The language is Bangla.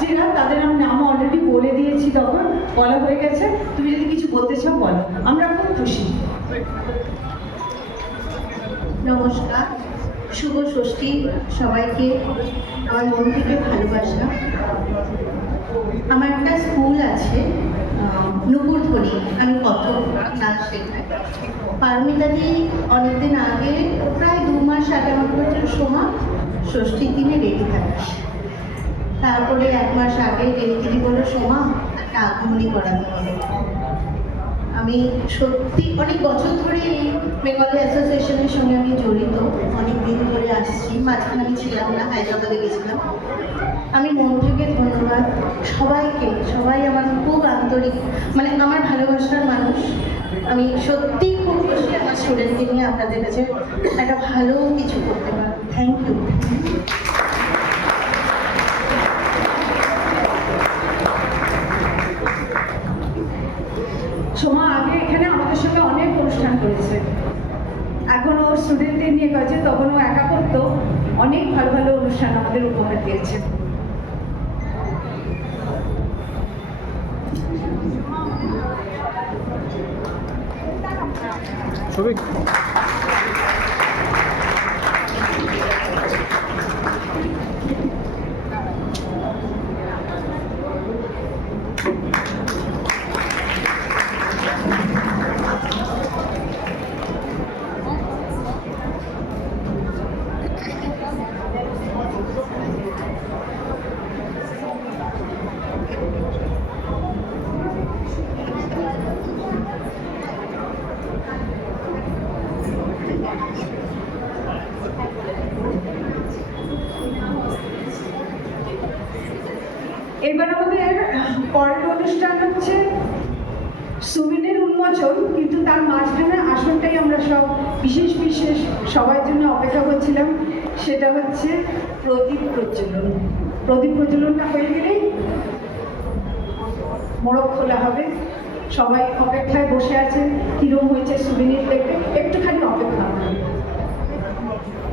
ছাত্রীরা, তাদের আমি নাম অলরেডি বলে দিয়েছি, তখন বলা হয়ে গেছে। তুমি যদি কিছু বলতে চাও বলো, আমরা খুব খুশি। নমস্কার, শুভ ষষ্ঠী সবাইকে, আমার মন থেকে ভালোবাসা। আমার একটা স্কুল আছে নুপুরধরি, আমি কত্থক নাচ শেখাই। পারমিতাদি অনেকদিন আগে, প্রায় 2 মাস আগে আমার বলছিল সোমা ষষ্ঠীর দিনে রেডি থাকিস। তারপরে 1 মাস আগে দিদি বললো সোমা একটা আগমনী করাতে হবে। আমি সত্যি অনেক বছর ধরে এই বেঙ্গলি অ্যাসোসিয়েশনের সঙ্গে আমি জড়িত, অনেক দিন ধরে আসছি। মাঝখানে আমি ছিলাম না, হায়দ্রাবাদে গেছিলাম। আমি মন থেকে ধন্যবাদ সবাইকে, সবাই আমার খুব আন্তরিক, মানে আমার ভালোবাসার মানুষ। আমি সত্যিই খুব খুশি আমার স্টুডেন্টকে নিয়ে আপনাদের কাছে একটা ভালো কিছু করতে পারি। Thank you. সোমা আগে এখানে আমাদের সঙ্গে অনেক অনুষ্ঠান করেছে, এখন ও স্টুডেন্টদের নিয়ে কাজে, তখন ও একা করতো। অনেক ভালো ভালো অনুষ্ঠান আমাদের উপহার দিয়েছে। ছবি এবার আমাদের পরের অনুষ্ঠান হচ্ছে সুবিনের উন্মোচন, কিন্তু তার মাঝখানে আসনটাই আমরা সব বিশেষ বিশেষ সবার জন্য অপেক্ষা করছিলাম। সেটা হচ্ছে প্রদীপ প্রজ্বলন। প্রদীপ প্রজ্বলনটা হয়ে গেলেই মোড়ক খোলা হবে। সবাই অপেক্ষায় বসে আছেন, কিরম হয়েছে সুবিনের দেখতে, একটুখানি অপেক্ষা।